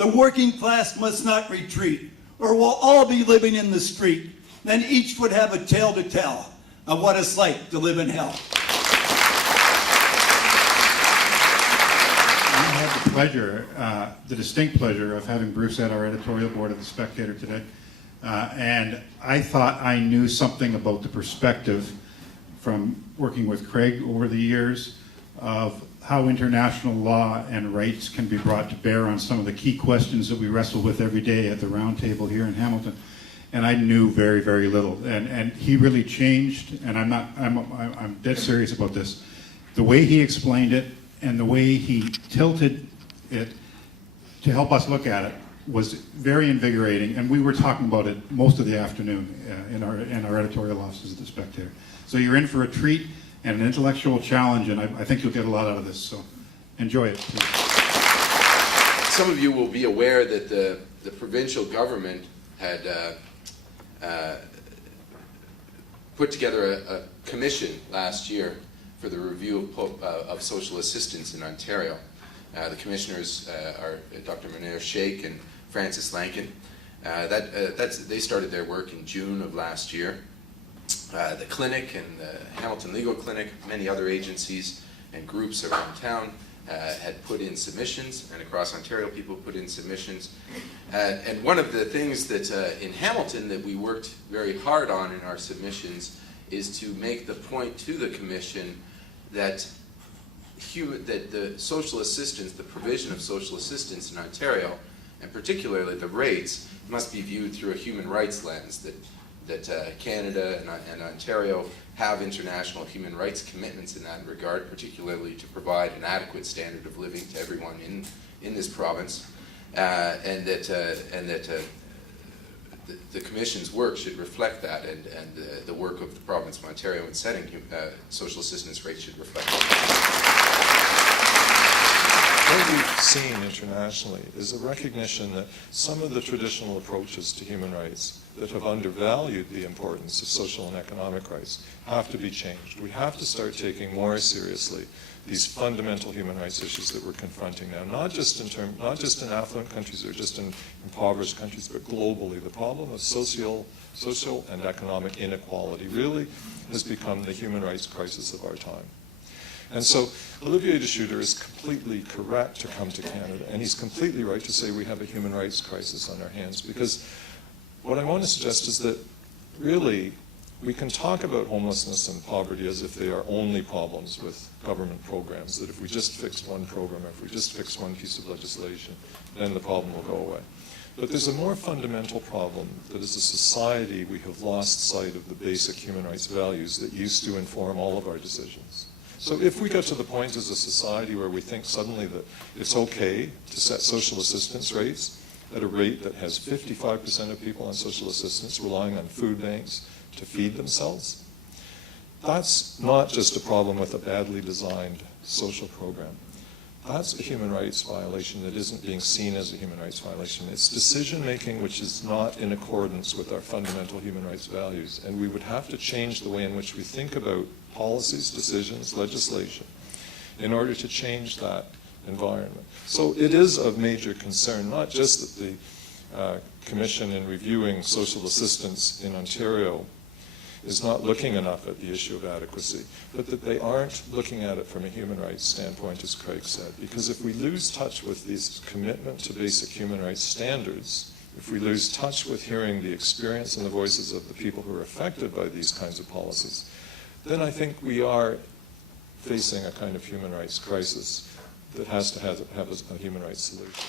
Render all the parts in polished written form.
The working class must not retreat, or we'll all be living in the street. Then each would have a tale to tell of what it's like to live in hell. We had the pleasure, the distinct pleasure of having Bruce at our editorial board of The Spectator today. And I thought I knew something about the perspective from working with Craig over the years of how international law and rights can be brought to bear on some of the key questions that we wrestle with every day at the round table here in Hamilton. And I knew very, very little. And he really changed, and I'm dead serious about this. The way he explained it and the way he tilted it to help us look at it was very invigorating, and we were talking about it most of the afternoon in our editorial offices at The Spectator. So you're in for a treat and an intellectual challenge, and I think you'll get a lot out of this, so enjoy it. Some of you will be aware that the provincial government had put together a commission last year for the review of social assistance in Ontario. The commissioners are Dr. Munir Sheikh and Francis Lankin. They started their work in June of last year. The clinic and the Hamilton Legal Clinic, many other agencies and groups around town had put in submissions, and across Ontario people put in submissions. And one of the things that in Hamilton that we worked very hard on in our submissions is to make the point to the Commission that the social assistance, the provision of social assistance in Ontario, and particularly the rates, must be viewed through a human rights lens, that Canada and Ontario have international human rights commitments in that regard, particularly to provide an adequate standard of living to everyone in this province, and that the Commission's work should reflect that, and the work of the province of Ontario in setting social assistance rates should reflect that. What we've seen internationally is a recognition that some of the traditional approaches to human rights that have undervalued the importance of social and economic rights have to be changed. We have to start taking more seriously these fundamental human rights issues that we're confronting now, not just in affluent countries or just in impoverished countries, but globally. The problem of social and economic inequality really has become the human rights crisis of our time. And so Olivier de Schutter is completely correct to come to Canada, and he's completely right to say we have a human rights crisis on our hands, because what I want to suggest is that really we can talk about homelessness and poverty as if they are only problems with government programs, that if we just fixed one program, if we just fixed one piece of legislation, then the problem will go away. But there's a more fundamental problem, that as a society we have lost sight of the basic human rights values that used to inform all of our decisions. So if we get to the point as a society where we think suddenly that it's okay to set social assistance rates at a rate that has 55% of people on social assistance relying on food banks to feed themselves, that's not just a problem with a badly designed social program. That's a human rights violation that isn't being seen as a human rights violation. It's decision-making which is not in accordance with our fundamental human rights values, and we would have to change the way in which we think about policies, decisions, legislation, in order to change that environment. So it is of major concern, not just that the Commission in reviewing social assistance in Ontario is not looking enough at the issue of adequacy, but that they aren't looking at it from a human rights standpoint, as Craig said. Because if we lose touch with this commitment to basic human rights standards, if we lose touch with hearing the experience and the voices of the people who are affected by these kinds of policies, then I think we are facing a kind of human rights crisis that has to have a human rights solution.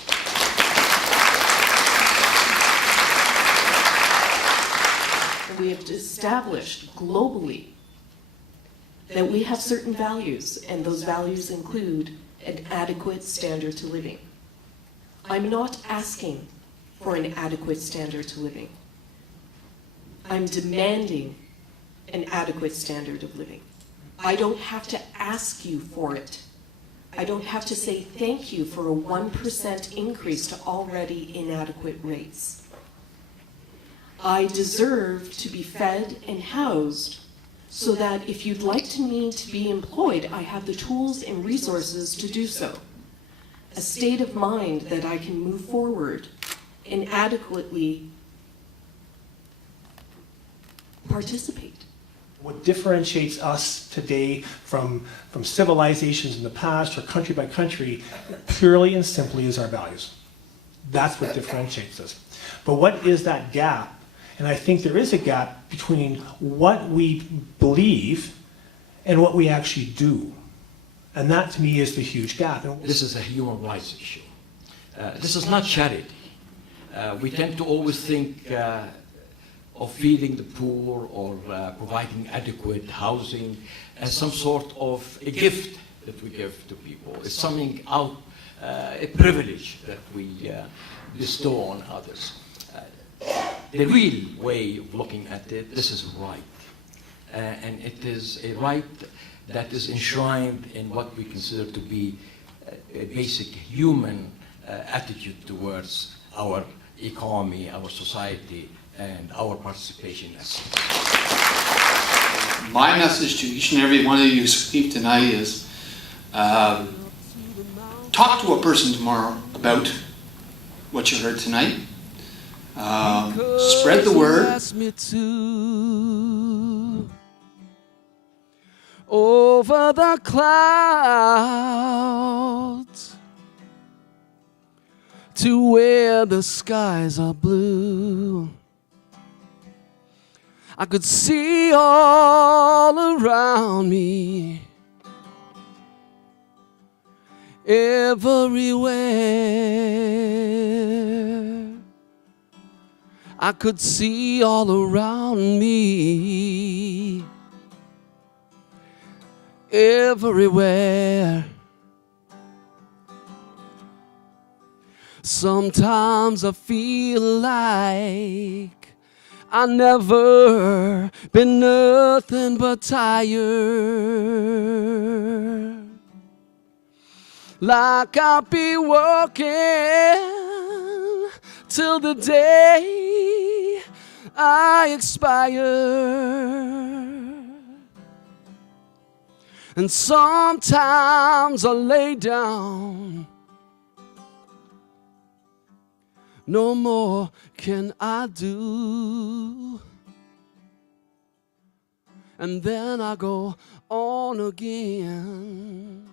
We have established globally that we have certain values, and those values include an adequate standard to living. I'm not asking for an adequate standard to living. I'm demanding an adequate standard of living. I don't have to ask you for it. I don't have to say thank you for a 1% increase to already inadequate rates. I deserve to be fed and housed so that if you'd like me to be employed, I have the tools and resources to do so. a state of mind that I can move forward and adequately participate. What differentiates us today from civilizations in the past or country by country purely and simply is our values. That's what differentiates us. But what is that gap? And I think there is a gap between what we believe and what we actually do. And that to me is the huge gap. This is a human rights issue. This is not charity. We tend to always think of feeding the poor or providing adequate housing as some sort of a gift that we give to people. It's something out, a privilege that we bestow on others. The real way of looking at it, this is right. And it is a right that is enshrined in what we consider to be a basic human attitude towards our economy, our society, and our participation in it. My message to each and every one of you who speak tonight is talk to a person tomorrow about what you heard tonight. Spread the word. Over the clouds to where the skies are blue. I could see all around me, everywhere. I could see all around me, everywhere. Sometimes I feel like I never been nothing but tired. Like I'll be working till the day I expire. And sometimes I lay down, no more can I do. And then I go on again,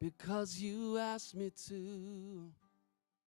because you asked me to.